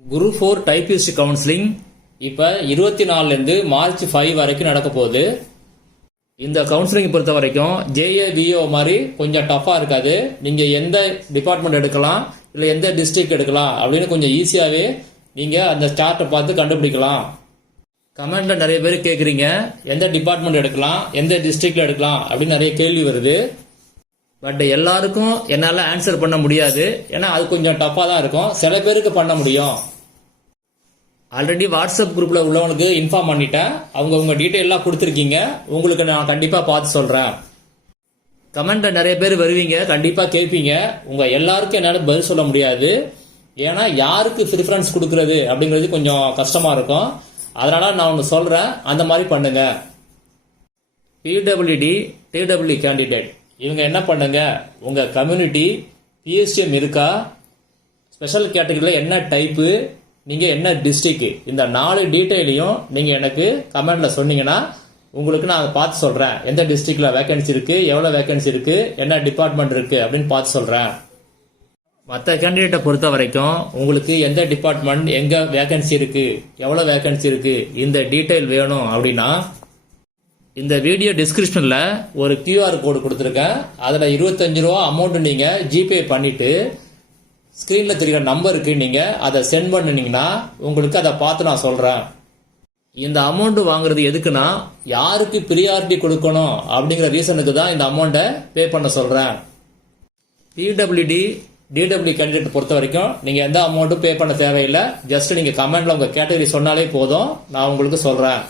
Group 4 typist counselling இப்போ 24லேருந்து March 5 வரைக்கும் நடக்க போகுது. இந்த கவுன்சிலிங் பொறுத்த வரைக்கும் ஜேஏபிஓ மாதிரி கொஞ்சம் டஃப்பாக இருக்காது. நீங்கள் எந்த டிபார்ட்மெண்ட் எடுக்கலாம் இல்லை எந்த டிஸ்ட்ரிக்ட் எடுக்கலாம் அப்படின்னு கொஞ்சம் ஈஸியாகவே நீங்கள் அந்த சார்ட்டை பார்த்து கண்டுபிடிக்கலாம். கமெண்ட்ல நிறைய பேர் கேட்குறீங்க எந்த டிபார்ட்மெண்ட் எடுக்கலாம் எந்த டிஸ்ட்ரிக்ட்ல எடுக்கலாம் அப்படின்னு நிறைய கேள்வி வருது. பட் எல்லாருக்கும் என்னால் ஆன்சர் பண்ண முடியாது. ஏன்னா அது கொஞ்சம் டஃப்பாக தான் இருக்கும். சில பேருக்கு பண்ண முடியும். ஆல்ரெடி வாட்ஸ்அப் குரூப்பில் உள்ளவங்களுக்கு இன்ஃபார்ம் பண்ணிட்டேன். அவங்க உங்கள் டீட்டெயிலாம் கொடுத்துருக்கீங்க. உங்களுக்கு நான் கண்டிப்பாக பார்த்து சொல்கிறேன். கமெண்ட்டில் நிறைய பேர் வருவீங்க, கண்டிப்பாக கேட்பீங்க. உங்கள் எல்லாருக்கும் என்னால் பதில் சொல்ல முடியாது. ஏன்னா யாருக்கு ப்ரிஃபரன்ஸ் கொடுக்கறது அப்படிங்கிறது கொஞ்சம் கஷ்டமாக இருக்கும். அதனால் நான் ஒன்று சொல்கிறேன், அந்த மாதிரி பண்ணுங்க. பிடபிள்யூடி டிடபிள்யூ கேண்டிடேட் இவங்க என்ன பண்ணுங்க, உங்கள் கம்யூனிட்டி பிஎஸ்டிஎம் இருக்கா, ஸ்பெஷல் கேட்டகரியில் என்ன டைப்பு, நீங்கள் என்ன டிஸ்ட்ரிக்ட், இந்த 4 டீட்டெயிலையும் நீங்கள் எனக்கு கமெண்டில் சொன்னீங்கன்னா உங்களுக்கு நான் அதை பார்த்து சொல்கிறேன். எந்த டிஸ்ட்ரிக்டில் வேகன்சி இருக்குது, எவ்வளோ வேகன்சி இருக்குது, என்ன டிபார்ட்மெண்ட் இருக்குது அப்படின்னு பார்த்து சொல்கிறேன். மற்ற கேண்டிடேட்டை பொறுத்த வரைக்கும் உங்களுக்கு எந்த டிபார்ட்மெண்ட் எங்கே வேகன்சி இருக்குது, எவ்வளோ வேகன்சி இருக்குது, இந்த டீட்டெயில் வேணும் அப்படின்னா இந்த வீடியோ டிஸ்கிரிப்ஷனில் ஒரு QR கோடு கொடுத்துருக்கேன். அதில் 25 ரூபா அமௌண்ட் நீங்கள் ஜிபே பண்ணிவிட்டு ஸ்க்ரீனில் தெரிகிற நம்பருக்கு நீங்கள் அதை சென்ட் பண்ணினீங்கன்னா உங்களுக்கு அதை பார்த்து நான் சொல்கிறேன். இந்த அமௌண்ட் வாங்குறது எதுக்குன்னா யாருக்கு ப்ரியாரிட்டி கொடுக்கணும் அப்படிங்கிற ரீசனுக்கு தான் இந்த அமௌண்ட்டை பே பண்ண சொல்கிறேன். பிடபிள்யூடி டிடபிள்யூ கேண்டிடேட் பொறுத்த வரைக்கும் நீங்கள் எந்த அமௌண்ட்டும் பே பண்ண தேவையில்லை. ஜஸ்ட் நீங்கள் கமெண்ட்டில் உங்கள் கேட்டகரி சொன்னாலே போதும், நான் உங்களுக்கு சொல்கிறேன்.